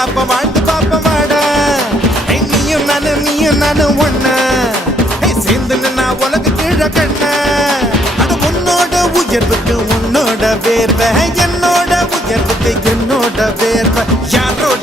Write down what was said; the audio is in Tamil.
வாழ்ந்து பாப்ப வாடா நீயும் நானும் ஒண்ணு சேர்ந்து நின்னா உலக கீழ கண்ண அது உன்னோட உயர்வுக்கு உன்னோட வேர்வை என்னோட உயர்வுக்கு என்னோட வேர்வை யாரோட